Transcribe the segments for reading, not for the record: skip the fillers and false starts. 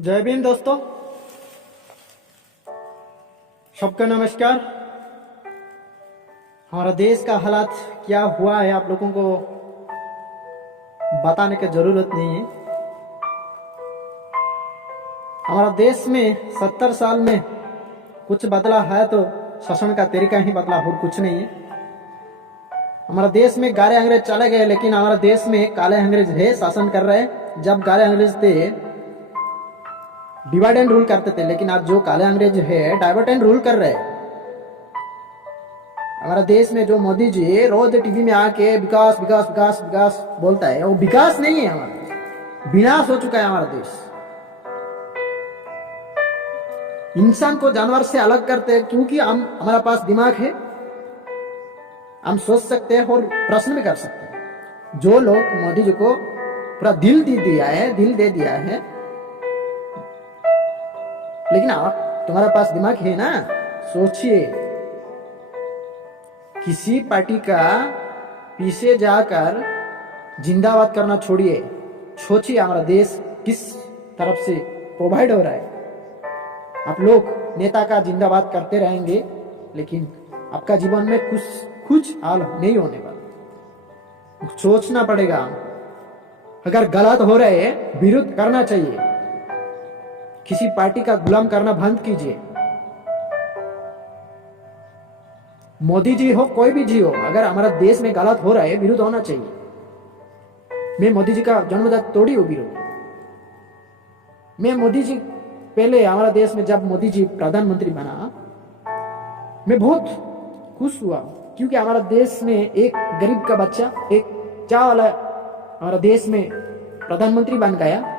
जय भीम दोस्तों, सबको नमस्कार। हमारा देश का हालात क्या हुआ है आप लोगों को बताने की जरूरत नहीं है। हमारा देश में 70 साल में कुछ बदला है तो शासन का तरीका ही बदला, और कुछ नहीं है। हमारा देश में गारे अंग्रेज चले गए, लेकिन हमारा देश में काले अंग्रेज है शासन कर रहे हैं। जब गारे अंग्रेज थे डिवाइड एंड रूल करते थे, लेकिन आज जो काले अंग्रेज है डाइवर्ट एंड रूल कर रहे हैं। हमारा देश में जो मोदी जी रोज टीवी में आके विकास विकास विकास विकास बोलता है, वो विकास नहीं है, हमारा देश विनाश हो चुका है। हमारा देश इंसान को जानवर से अलग करते हैं, क्योंकि हम हमारा पास दिमाग है, हम सोच सकते हैं और प्रश्न भी कर सकते हैं। जो लोग मोदी जी को पूरा दिल दे दिया है, लेकिन आप तुम्हारे पास दिमाग है ना। सोचिए, किसी पार्टी का पीछे जाकर जिंदाबाद करना छोड़िए, सोचिए हमारा देश किस तरफ से प्रोवाइड हो रहा है। आप लोग नेता का जिंदाबाद करते रहेंगे, लेकिन आपका जीवन में कुछ हाल नहीं होने वाला। सोचना पड़ेगा, अगर गलत हो रहे हैं विरोध करना चाहिए। किसी पार्टी का गुलाम करना बंद कीजिए। मोदी जी हो कोई भी जी हो, अगर हमारा देश में गलत हो रहा है विरोध होना चाहिए। मैं मोदी जी का जन्मदाता तोड़ी हूं विरोध। मैं मोदी जी पहले हमारा देश में जब मोदी जी प्रधानमंत्री बना, मैं बहुत खुश हुआ, क्योंकि हमारा देश में एक गरीब का बच्चा, एक चाय वाला हमारा देश में प्रधानमंत्री बन गया।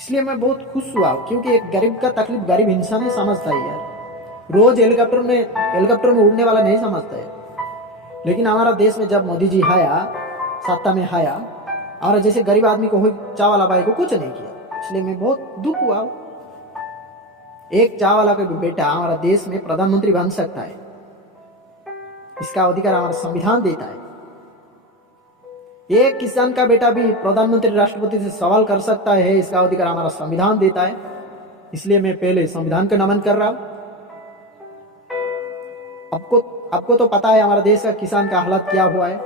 इसलिए मैं बहुत खुश हुआ, क्योंकि एक गरीब का तकलीफ गरीब इंसान ही समझता है यार। रोज हेलीकॉप्टर में उड़ने वाला नहीं समझता है। लेकिन हमारा देश में जब मोदी जी आया, सत्ता में आया, हमारा जैसे गरीब आदमी को चाय वाला भाई को कुछ नहीं किया। इसलिए मैं बहुत दुख हुआ। एक चाय वाला का बेटा हमारा देश में प्रधानमंत्री बन सकता है, इसका अधिकार हमारा संविधान देता है। एक किसान का बेटा भी प्रधानमंत्री राष्ट्रपति से सवाल कर सकता है, इसका अधिकार हमारा संविधान देता है। इसलिए मैं पहले संविधान का नमन कर रहा हूं। आपको तो पता है हमारा देश का किसान का हालत क्या हुआ है।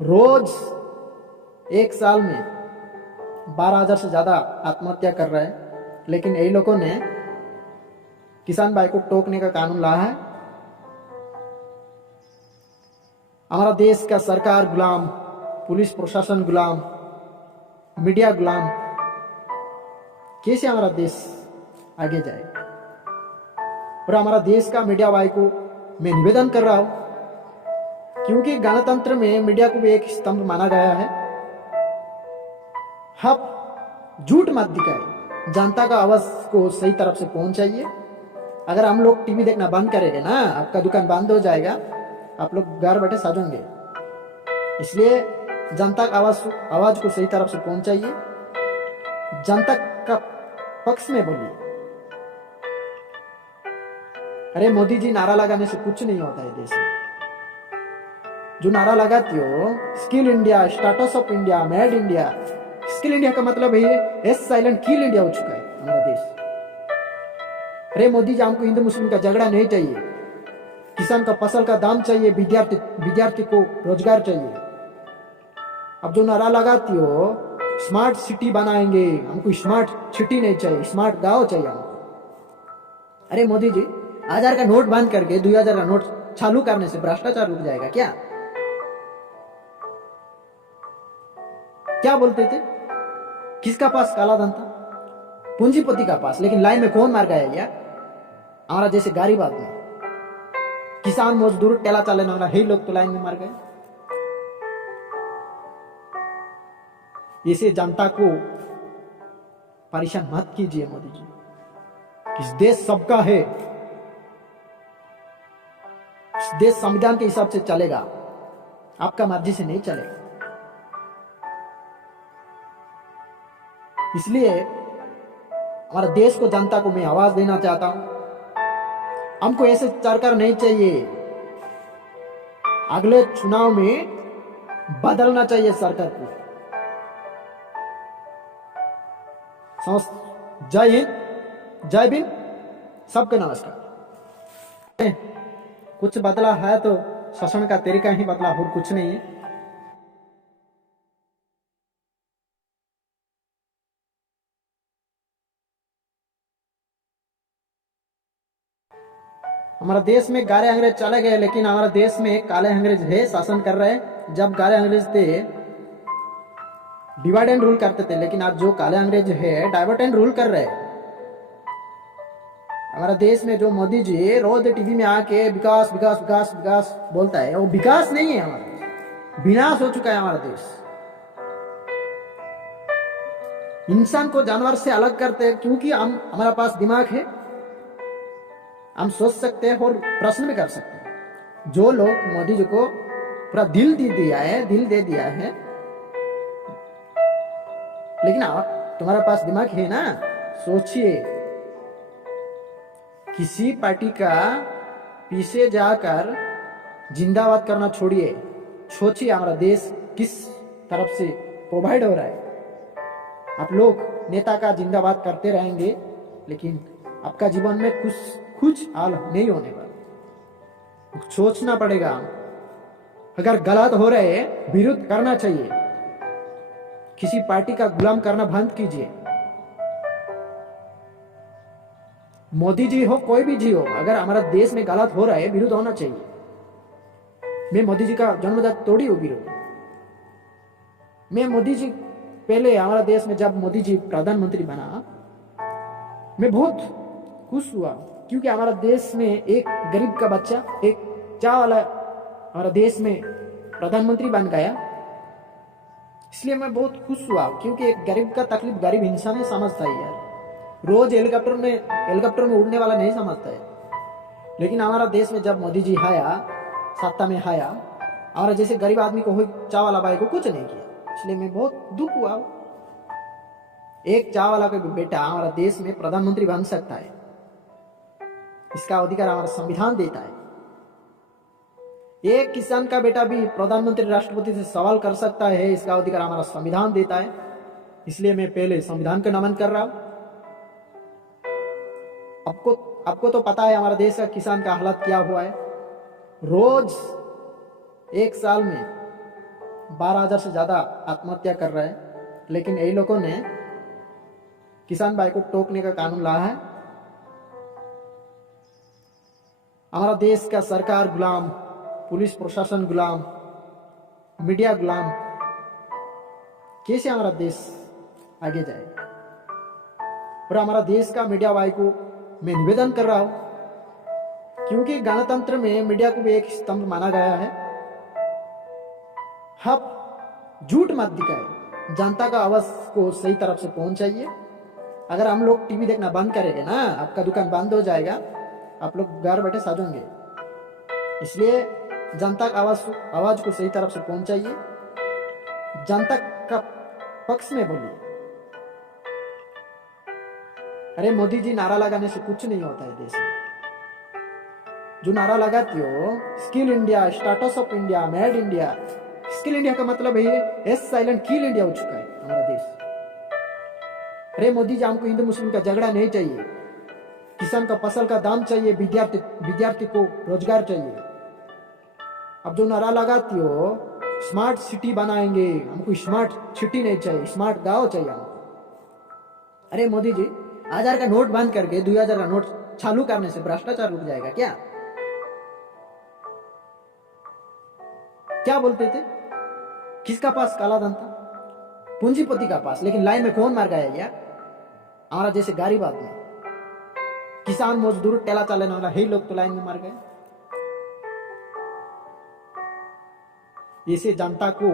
रोज एक साल में 12,000 से ज्यादा आत्महत्या कर रहे हैं, लेकिन यही लोगों ने किसान भाई को टोकने का कानून लाया है। हमारा देश का सरकार गुलाम, पुलिस प्रशासन गुलाम, मीडिया गुलाम, कैसे हमारा देश आगे जाए। और हमारा देश का मीडिया भाई को मैं निवेदन कर रहा हूं, क्योंकि गणतंत्र में मीडिया को भी एक स्तंभ माना गया है। आप झूठ मत दिखाए, जनता का आवाज को सही तरफ से पहुंचाइए। अगर हम लोग टीवी देखना बंद करेंगे ना, आपका दुकान बंद हो जाएगा, आप लोग घर बैठे साजोगे। इसलिए जनता का आवाज को सही तरफ से पहुंचाइए, जनता का पक्ष में बोलिए। अरे मोदी जी, नारा लगाने से कुछ नहीं होता है देश में। जो नारा लगाती हो skill India, startup India, made India, skill India का मतलब है एस साइलेंट किल इंडिया हो चुका है हमारा देश। अरे मोदी जी, हमको हिंदू मुस्लिम का झगड़ा नहीं चाहिए, किसान का फसल का दाम चाहिए, विद्यार्थी को रोजगार चाहिए। अब जो नारा लगाती हो स्मार्ट सिटी बनाएंगे, हमको स्मार्ट सिटी नहीं चाहिए, स्मार्ट गांव चाहिए हमको। अरे मोदी जी, 1000 का नोट बंद करके 2000 का नोट चालू करने से भ्रष्टाचार रुक जाएगा क्या? क्या बोलते थे? किसका पास काला धन था? पूंजीपति का पास। लेकिन लाइन में कौन मार गया यार? हमारा जैसे गरीब आदमी, किसान, मजदूर, ठेला चालने वाला, यही लोग तो लाइन में मार गए। इसे जनता को परेशान मत कीजिए मोदी जी। इस देश सबका है, इस देश संविधान के हिसाब से चलेगा, आपका मर्जी से नहीं चलेगा। इसलिए हमारे देश को, जनता को मैं आवाज देना चाहता हूं, हमको ऐसे सरकार नहीं चाहिए। अगले चुनाव में बदलना चाहिए सरकार को। जय हिंद, जय भीम, सबके नमस्कार। कुछ बदला है तो शासन का तरीका ही बदला, और कुछ नहीं है। हमारा देश में गारे अंग्रेज चले गए, लेकिन हमारा देश में काले अंग्रेज है, शासन कर रहे हैं। जब गारे अंग्रेज थे डिवाइड एंड रूल करते थे, लेकिन आज जो काले अंग्रेज है डाइवर्ट एंड रूल कर रहे हैं। हमारा देश में जो मोदी जी रोज टीवी में आके विकास विकास विकास विकास बोलता है, वो विकास नहीं है, हमारा देश विनाश हो चुका है। हमारा देश इंसान को जानवर से अलग करते हैं, क्योंकि हम हमारा पास दिमाग है, हम सोच सकते हैं और प्रश्न भी कर सकते हैं। जो लोग मोदी जी को पूरा दिल दे दिया है, लेकिन आप तुम्हारे पास दिमाग है ना, सोचिए। किसी पार्टी का पीछे जाकर जिंदाबाद करना छोड़िए, सोचिए हमारा देश किस तरफ से प्रोवाइड हो रहा है। आप लोग नेता का जिंदाबाद करते रहेंगे, लेकिन आपका जीवन में कुछ हाल नहीं होने वाला। सोचना पड़ेगा, अगर गलत हो रहे हैं विरोध करना चाहिए। किसी पार्टी का गुलाम करना बंद कीजिए। मोदी जी हो कोई भी जी हो, अगर हमारा देश में गलत हो रहा है विरोध होना चाहिए। मैं मोदी जी का जन्मदिन तोड़ी हूँ विरोध। मैं मोदी जी पहले हमारा देश में जब मोदी जी प्रधानमंत्री बना, मैं बहुत खुश हुआ, क्योंकि हमारा देश में एक गरीब का बच्चा, एक चाय वाला हमारा देश में प्रधानमंत्री बन गया। इसलिए मैं बहुत खुश हुआ, क्योंकि एक गरीब का तकलीफ गरीब इंसान ही समझता है यार। रोज हेलीकॉप्टर में उड़ने वाला नहीं समझता है। लेकिन हमारा देश में जब मोदी जी आया, सत्ता में आया, हमारा जैसे गरीब आदमी को, चाय वाला भाई को कुछ नहीं किया। इसलिए मैं बहुत दुख हुआ। एक चाय वाला का बेटा हमारा देश में प्रधानमंत्री बन सकता है, इसका अधिकार हमारा संविधान देता है। एक किसान का बेटा भी प्रधानमंत्री राष्ट्रपति से सवाल कर सकता है, इसका अधिकार हमारा संविधान देता है। इसलिए मैं पहले संविधान का नमन कर रहा हूं। आपको तो पता है हमारा देश का किसान का हालत क्या हुआ है। रोज एक साल में 12,000 से ज्यादा आत्महत्या कर रहे हैं, लेकिन यही लोगों ने किसान भाई को टोकने का कानून लाया है। हमारा देश का सरकार गुलाम, पुलिस प्रशासन गुलाम, मीडिया गुलाम, कैसे हमारा देश आगे जाएगा। और हमारा देश का मीडिया भाई को मैं निवेदन कर रहा हूं, क्योंकि गणतंत्र में मीडिया को भी एक स्तंभ माना गया है। आप झूठ मत दिखाए, जनता का आवाज को सही तरफ से पहुंचाइए। अगर हम लोग टीवी देखना बंद करेंगे ना, आपका दुकान बंद हो जाएगा, आप लोग घर बैठे साजोंगे। इसलिए जनता का आवाज को सही तरफ से पहुंचाइए, जनता का पक्ष में बोलिए। अरे मोदी जी, नारा लगाने से कुछ नहीं होता है देश में। जो नारा लगाती हो, skill India, startup of India, made India. Skill India का मतलब है एस साइलेंट किल इंडिया हो चुका है हमारा देश। अरे मोदी जी, हमको हिंदू मुस्लिम का झगड़ा नहीं चाहिए, किसान का फसल का दाम चाहिए, विद्यार्थी को रोजगार चाहिए। अब जो नारा लगाती हो, स्मार्ट सिटी बनाएंगे, हमको स्मार्ट सिटी नहीं चाहिए, स्मार्ट गांव चाहिए हमको। अरे मोदी जी, 1000 का नोट बंद करके 2000 का नोट चालू करने से भ्रष्टाचार रुक जाएगा क्या? क्या बोलते थे? किसका पास काला धन था? पूंजीपति का पास। लेकिन लाइन में कौन मर गया यार? हमारा जैसे गरीब आदमी, किसान मजदूर, ठेला चलाने वाला, यही लोग तो लाइन में मर गए। ऐसे जनता को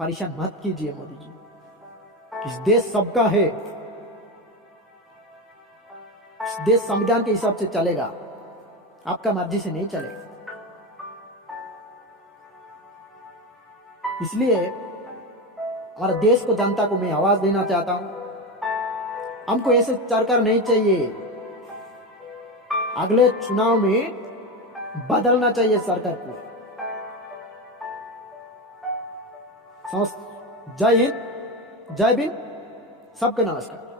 परेशान मत कीजिए मोदी जी। इस देश सबका है, इस देश संविधान के हिसाब से चलेगा, आपका मर्जी से नहीं चलेगा। इसलिए हमारे देश को, जनता को मैं आवाज देना चाहता हूं, हमको ऐसे सरकार नहीं चाहिए। अगले चुनाव में बदलना चाहिए सरकार को। जय हिंद, जय भीम, सबका नमस्कार।